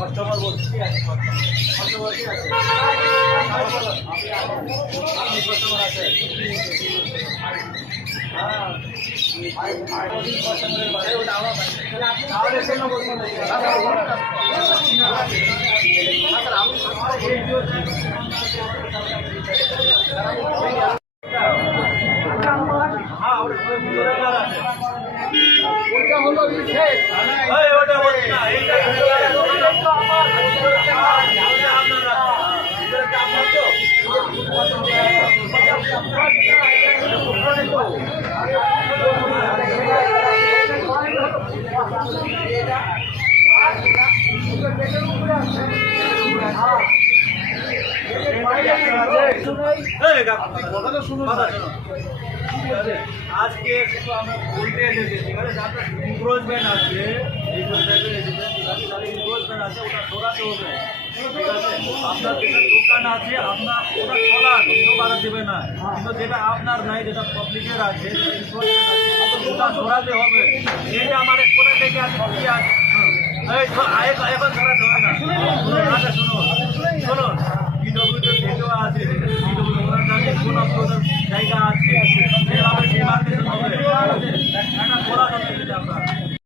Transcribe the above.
Customer বলছি ঠিক আছে, কাস্টমার ঠিক আছে, আপনি কাস্টমার আছে। আজকে শুধু আমরা বলতে এসেছি, ঠিক আছে, যাদের ইনক্রোচমেন্ট আছে, ইনক্রোচমেন্ট আছে ওটা সরাতে হবে, ঠিক আছে। আপনার যেটা দোকান আছে আপনার ওটা চলান, কেউ বাধা দেবে না, কিন্তু যেটা আপনার নাই, যেটা পাবলিকের আছে, ওটা সরাতে হবে। এটা আমার কোথা থেকে আছে কি আছে এখন সরাতে হবে না। আচ্ছা শুনুন শুনুন